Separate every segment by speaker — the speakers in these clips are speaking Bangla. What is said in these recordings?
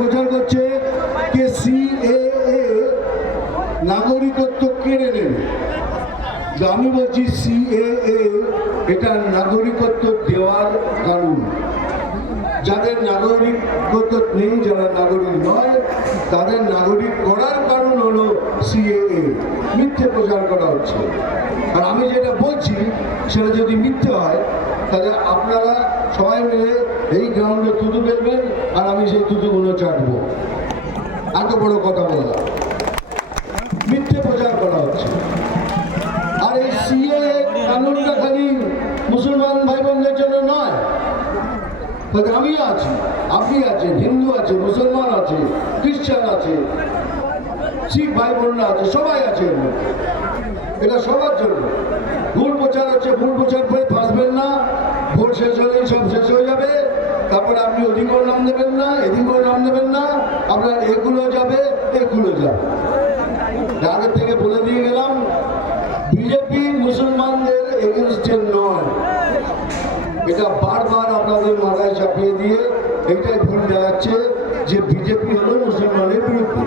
Speaker 1: প্রচার করছে সিএএ নাগরিকত্ব কেড়ে নেবে। আমি বলছি সিএএ, এটা নাগরিকত্ব দেওয়ার কারণ। যাদের নাগরিকত্ব নেই, যারা নাগরিক নয়, তাদের নাগরিক করার কারণ হলো সিএএ। মিথ্যে প্রচার করা হচ্ছে। আর আমি যেটা বলছি, সেটা যদি মিথ্যে হয় তাহলে আপনারা সবাই মিলে এই গ্রাউন্ডে তুতু ফেলবেন আর আমি সেই তুতুগুলো চাটবো। এত বড় কথা বললাম মিথ্যে প্রচার করা হচ্ছে। আর এই সিএ কানুনটা খালি মুসলমান ভাই বোনদের জন্য নয়। তাতে আমি আছি, আপনি আছেন, হিন্দু আছে, মুসলমান আছে, খ্রিস্টান আছে, শিখ ভাই বোনরা আছে, সবাই আছে এটা সবার জন্য। ভুল প্রচার হচ্ছে, ভুল প্রচার করে ফাঁসবেন না। সব শেষ হয়ে যাবে। তারপরে আপনি ওদিকেও নাম দেবেন না এদিকেও নাম দেবেন না। আপনার এগুলো যাবে এগুলো যাবে। আগে থেকে বলে দিয়ে গেলাম, বিজেপি মুসলমানদের এগেনস্টে নয়। এটা বারবার আপনাদের মাথায় চাপিয়ে দিয়ে এটাই ভুল দেখাচ্ছে যে বিজেপি হলো মুসলমানের বিরুদ্ধে।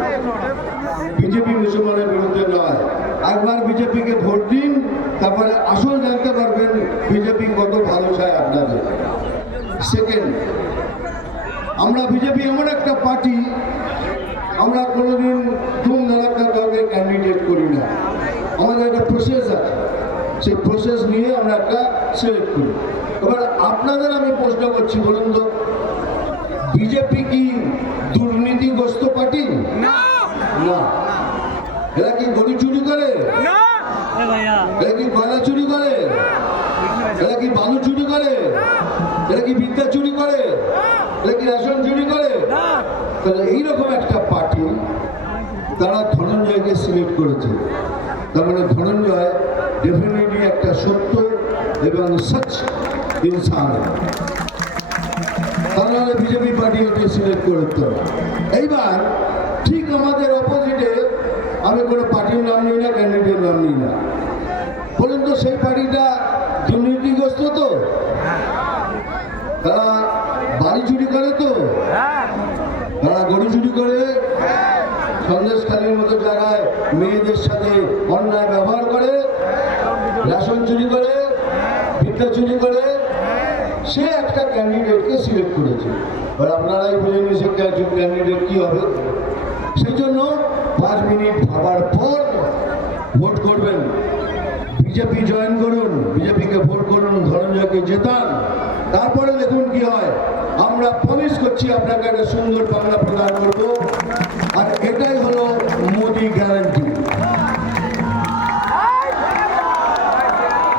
Speaker 1: বিজেপি মুসলমানের বিরুদ্ধে নয়। একবার বিজেপিকে ভোট দিন, তারপরে আসল জানতে পারবেন বিজেপি কত ভালো চায় আপনাদের সেকেন্ড আমরা বিজেপি এমন একটা পার্টি আমরা কোনোদিন ধুম ধারাক্কা কাউকে ক্যান্ডিডেট করি না। আমাদের একটা প্রসেস আছে। সেই প্রসেস নিয়ে আমরা একটা সিলেক্ট করি। এবার আপনাদের আমি প্রশ্ন করছি বলুন তো বিজেপি কি দুর্নীতিগ্রস্ত পার্টি?
Speaker 2: না।
Speaker 1: না। এরা কি গড়ি চুরি করে? এরা কি গয়না চুরি করে? এরা কি বালু চুরি করে? কি বিদ্যা চুরি করে? এরা কি রেশন চুরি করে? তাহলে এইরকম একটা পার্টি তারা ধনঞ্জয়কে সিলেক্ট করেছে। তার মানে ধনঞ্জয় ডেফিনেটলি একটা সত্য এবং সচ ইনসান। তার নাহলে বিজেপি পার্টি ওকে সিলেক্ট করতে এইবার ঠিক আমাদের অপোজিটে আমি কোনো পার্টির নাম নিই না ক্যান্ডিডেটের নাম নিই না। বলুন তো সেই পার্টিটা দুর্নীতিগ্রস্ত তো তারা বাড়ি চুরি করে তো
Speaker 2: হ্যাঁ
Speaker 1: তারা গরু চুরি করে। সন্দেশখালীর মতো জায়গায় মেয়েদের সাথে অন্যায় ব্যবহার করে, রেশন চুরি করে বিদ্যা চুরি করে। সে একটা ক্যান্ডিডেটকে সিলেক্ট করেছে। এবার আপনারাই বুঝেন সে ক্যান্ডিডেট কি হবে। সেই জন্য পাঁচ মিনিট ভাবার পর ভোট করবেন। বিজেপি জয়েন করুন, বিজেপিকে ভোট করুন, ধনঞ্জয়কে জেতান। তারপরে দেখুন কি হয়। আমরা প্রমিস করছি, আপনাকে একটা সুন্দর বাংলা প্রদান করব। আর এটাই হলো মোদি গ্যারান্টি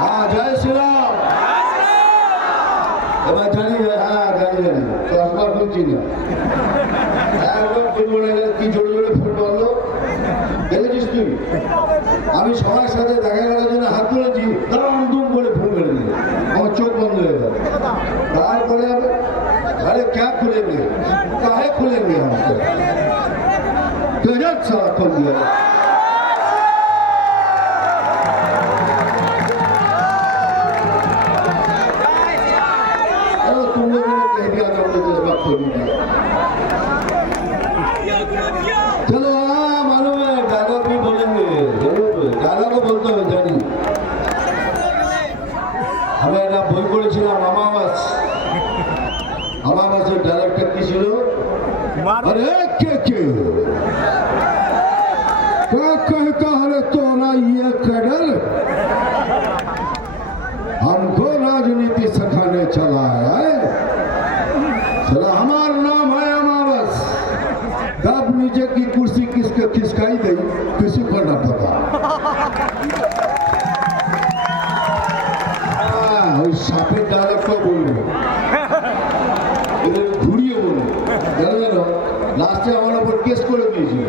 Speaker 1: হ্যাঁ জয় শ্রীরাম এবার জানি হ্যাঁ জানি জানি। চশমা খুলছি না। একদম না কি জোরে জোরে ফুল বলল দেখেছিস তুই? আমি সবার সাথে দেখা করার জন্য হাত তুলেছি। क्या खुलेंगे काहे खुलेंगे हमको गजब सारा खोल दिया तुम दिया कि हमने जज्बा खोल दिया चलो हाँ मालूम है गाना भी बोलेंगे जरूर गाना को बोलते हो जानी हमें ना बोल पड़े ছিলাম আমার আওয়াজ আমাবাস আমাবাসের ডায়লগটা কি ছিল अरे के के क्या कहता है तोरा ये कडल हमको राजनीति सिखाने चला है चला हमारा नाम है अमावस तब नीचे की कुर्सी किसके खिसकाई गई किसी को न पता লাস্টে আমার ওপর কেস করে দিয়েছিল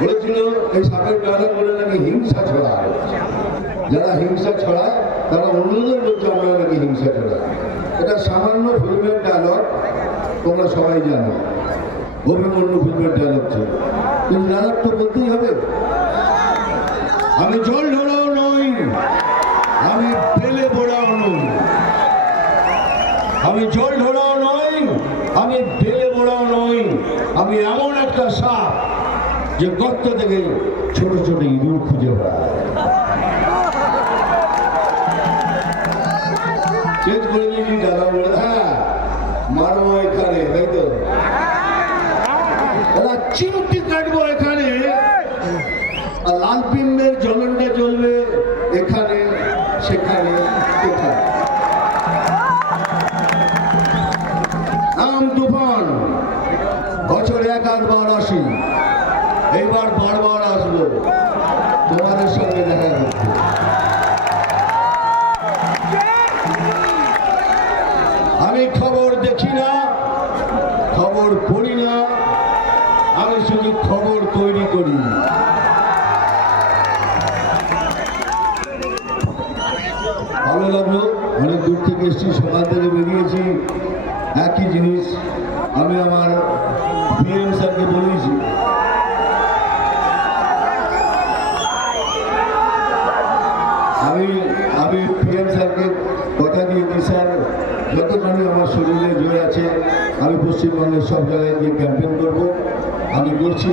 Speaker 1: বলেছিল, এই সাপের ডায়লগ বলে নাকি হিংসা ছড়ায়। যারা হিংসা ছড়ায়, তারা অন্যদের বলছে আমরা নাকি হিংসা ছড়ায় এটা সামান্য ফিল্মের ডায়লগ তোমরা সবাই জানো। অভিমন্যু ফিল্মের ডায়লগ ছিল। কিন্তু ডায়লগ তো বলতেই হবে। আমি জল ঢোড়াও নই, আমি পেলে বোড়াও নই। আমি জল ঢোড়াও নই আমি বেলে মোড়াও নই আমি এমন একটা সাপ যে গর্ত থেকে ছোট ছোট ইঁদুর খুঁজে বলে হ্যাঁ মারবো এখানে, তাই তো? চিমটি বছরে এক আধবার আসি। এইবার বারবার আসব। তোমাদের সঙ্গে দেখা করতে। আমি খবর দেখি না, খবর পড়ি না, আমি শুধু খবর তৈরি করি। ভালো লাগল, অনেক দূর থেকে এসেছি, সকাল থেকে বেরিয়েছি। একই জিনিস আমি আমার পিএম স্যারকে বলেছি, আমি আমি পিএম স্যারকে কথা দিয়েছি, স্যার, যতখানি আমার শরীরে জয় আছে, আমি পশ্চিমবঙ্গের সব জায়গায় গিয়ে ক্যাম্পেন করব। আমি করছি